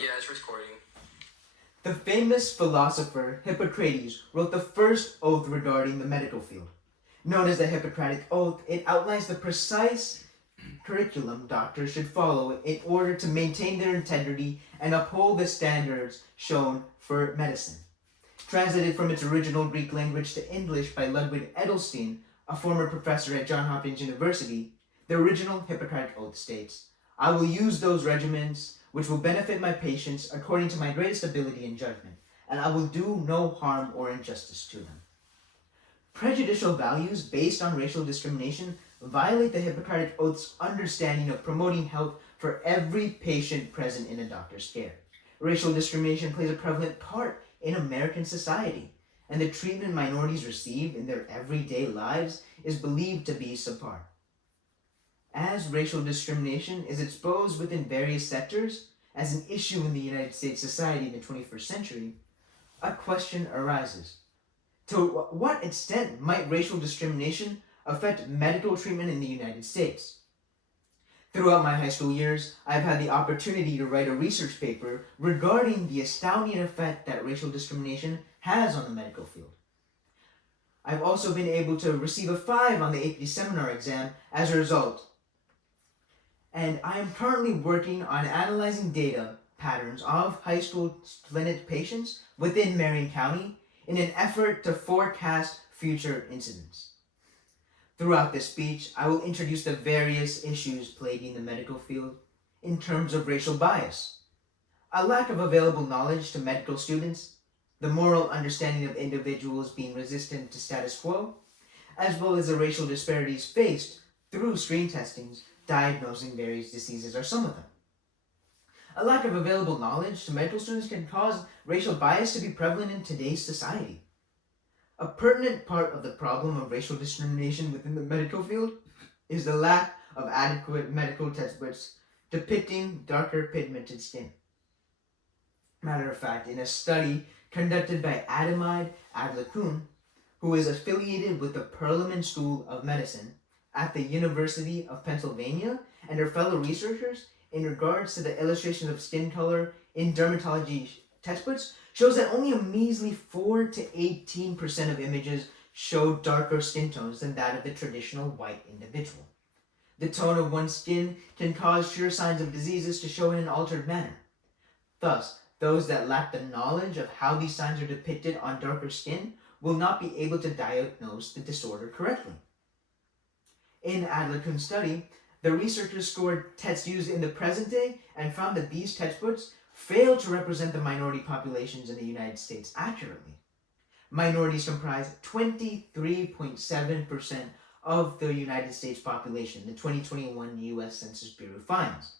Yeah, it's recording. The famous philosopher Hippocrates wrote the first oath regarding the medical field. Known as the Hippocratic Oath, it outlines the precise curriculum doctors should follow in order to maintain their integrity and uphold the standards shown for medicine. Translated from its original Greek language to English by Ludwig Edelstein, a former professor at Johns Hopkins University, the original Hippocratic Oath states, "I will use those regimens which will benefit my patients according to my greatest ability and judgment, and I will do no harm or injustice to them." Prejudicial values based on racial discrimination violate the Hippocratic Oath's understanding of promoting health for every patient present in a doctor's care. Racial discrimination plays a prevalent part in American society, and the treatment minorities receive in their everyday lives is believed to be subpar. As racial discrimination is exposed within various sectors as an issue in the United States society in the 21st century, a question arises. To what extent might racial discrimination affect medical treatment in the United States? Throughout my high school years, I've had the opportunity to write a research paper regarding the astounding effect that racial discrimination has on the medical field. I've also been able to receive a 5 on the AP seminar exam as a result. And I am currently working on analyzing data patterns of high school clinic patients within Marion County in an effort to forecast future incidents. Throughout this speech, I will introduce the various issues plaguing the medical field in terms of racial bias, a lack of available knowledge to medical students, the moral understanding of individuals being resistant to status quo, as well as the racial disparities faced through screen testings diagnosing various diseases are some of them. A lack of available knowledge to medical students can cause racial bias to be prevalent in today's society. A pertinent part of the problem of racial discrimination within the medical field is the lack of adequate medical textbooks depicting darker pigmented skin. Matter of fact, in a study conducted by Ademide Adlakun, who is affiliated with the Perelman School of Medicine at the University of Pennsylvania, and her fellow researchers in regards to the illustration of skin color in dermatology textbooks, shows that only a measly 4 to 18% of images show darker skin tones than that of the traditional white individual. The tone of one's skin can cause sure signs of diseases to show in an altered manner. Thus, those that lack the knowledge of how these signs are depicted on darker skin will not be able to diagnose the disorder correctly. In Adlakun's study, the researchers scored tests used in the present day and found that these textbooks fail to represent the minority populations in the United States accurately. Minorities comprise 23.7% of the United States population, the 2021 U.S. Census Bureau finds.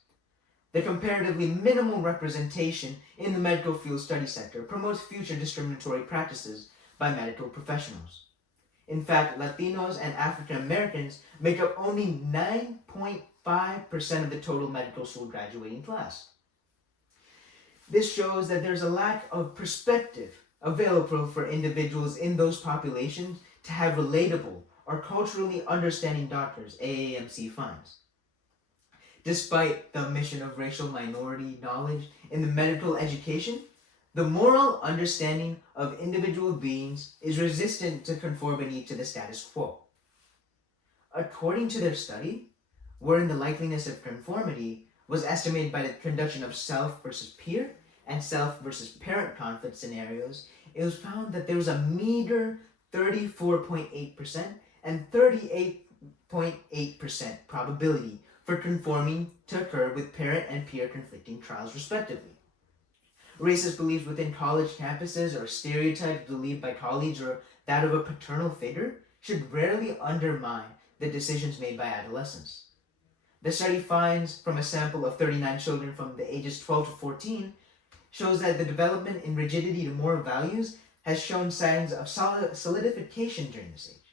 The comparatively minimal representation in the medical field study sector promotes future discriminatory practices by medical professionals. In fact, Latinos and African Americans make up only 9.5% of the total medical school graduating class. This shows that there's a lack of perspective available for individuals in those populations to have relatable or culturally understanding doctors, AAMC finds. Despite the omission of racial minority knowledge in the medical education, the moral understanding of individual beings is resistant to conformity to the status quo. According to their study, wherein the likeliness of conformity was estimated by the conduction of self versus peer and self versus parent conflict scenarios, it was found that there was a meager 34.8% and 38.8% probability for conforming to occur with parent and peer conflicting trials respectively. Racist beliefs within college campuses or stereotypes believed by colleagues or that of a paternal figure should rarely undermine the decisions made by adolescents. The study finds from a sample of 39 children from the ages 12 to 14 shows that the development in rigidity to moral values has shown signs of solidification during this age.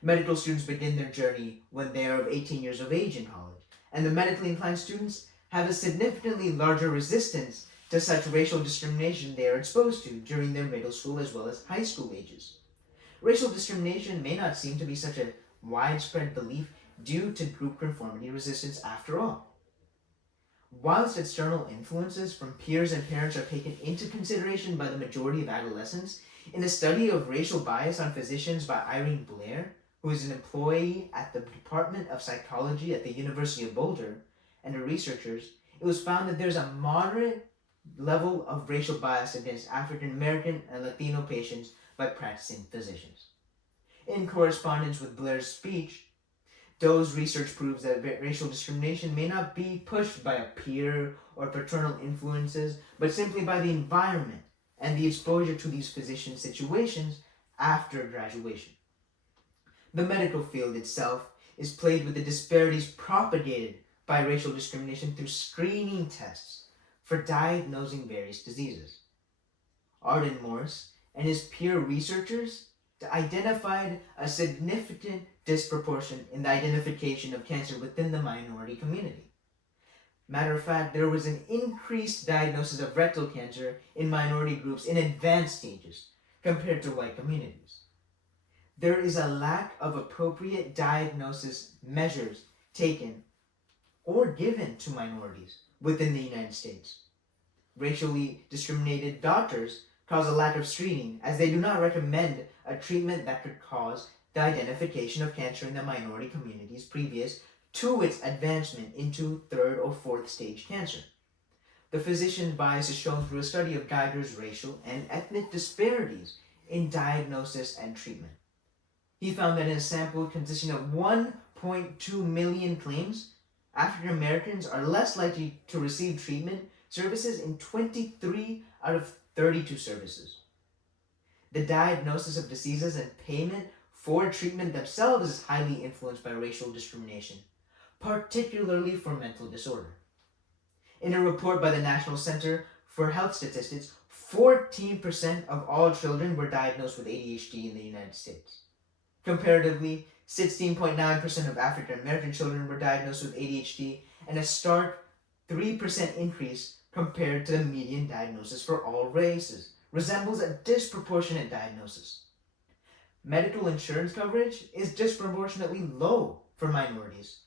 Medical students begin their journey when they are of 18 years of age in college, and the medically inclined students have a significantly larger resistance to such racial discrimination they are exposed to during their middle school as well as high school ages. Racial discrimination may not seem to be such a widespread belief due to group conformity resistance after all. Whilst external influences from peers and parents are taken into consideration by the majority of adolescents, in a study of racial bias on physicians by Irene Blair, who is an employee at the Department of Psychology at the University of Boulder, and her researchers, it was found that there's a moderate level of racial bias against African American and Latino patients by practicing physicians. In correspondence with Blair's speech, Doe's research proves that racial discrimination may not be pushed by a peer or paternal influences, but simply by the environment and the exposure to these physician situations after graduation. The medical field itself is plagued with the disparities propagated by racial discrimination through screening tests for diagnosing various diseases. Arden Morse and his peer researchers identified a significant disproportion in the identification of cancer within the minority community. Matter of fact, there was an increased diagnosis of rectal cancer in minority groups in advanced stages compared to white communities. There is a lack of appropriate diagnosis measures taken or given to minorities within the United States. Racially discriminated doctors cause a lack of screening, as they do not recommend a treatment that could cause the identification of cancer in the minority communities previous to its advancement into third or fourth stage cancer. The physician bias is shown through a study of Geiger's racial and ethnic disparities in diagnosis and treatment. He found that in a sample consisting of 1.2 million claims, African Americans are less likely to receive treatment services in 23 out of 32 services. The diagnosis of diseases and payment for treatment themselves is highly influenced by racial discrimination, particularly for mental disorder. In a report by the National Center for Health Statistics, 14% of all children were diagnosed with ADHD in the United States. Comparatively, 16.9% of African American children were diagnosed with ADHD, and a stark 3% increase compared to the median diagnosis for all races, resembles a disproportionate diagnosis. Medical insurance coverage is disproportionately low for minorities.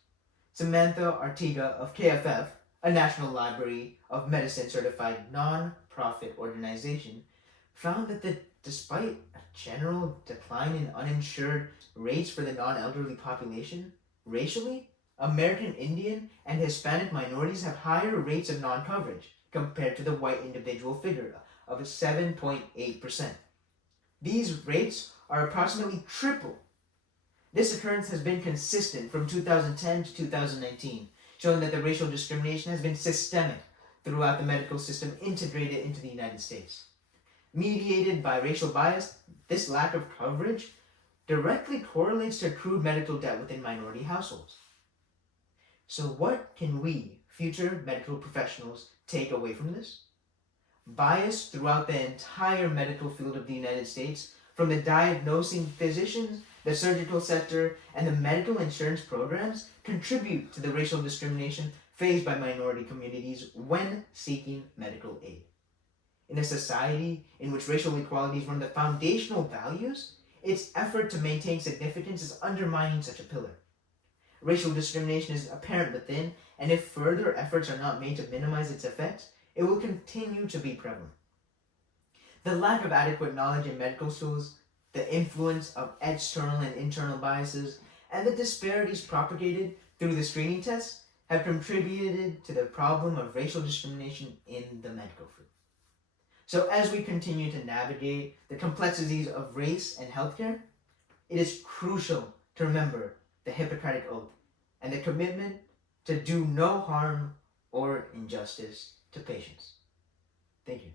Samantha Artiga of KFF, a National Library of Medicine certified non-profit organization, found that despite a general decline in uninsured rates for the non-elderly population, racially, American Indian and Hispanic minorities have higher rates of non-coverage compared to the white individual figure of 7.8%. These rates are approximately triple. This occurrence has been consistent from 2010 to 2019, showing that the racial discrimination has been systemic throughout the medical system integrated into the United States. Mediated by racial bias, this lack of coverage directly correlates to accrued medical debt within minority households. So what can we, future medical professionals, take away from this? Bias throughout the entire medical field of the United States, from the diagnosing physicians, the surgical sector, and the medical insurance programs, contribute to the racial discrimination faced by minority communities when seeking medical aid. In a society in which racial equality is one of the foundational values, its effort to maintain significance is undermining such a pillar. Racial discrimination is apparent within, and if further efforts are not made to minimize its effects, it will continue to be prevalent. The lack of adequate knowledge in medical schools, the influence of external and internal biases, and the disparities propagated through the screening tests have contributed to the problem of racial discrimination in the medical field. So as we continue to navigate the complexities of race and healthcare, it is crucial to remember the Hippocratic Oath and the commitment to do no harm or injustice to patients. Thank you.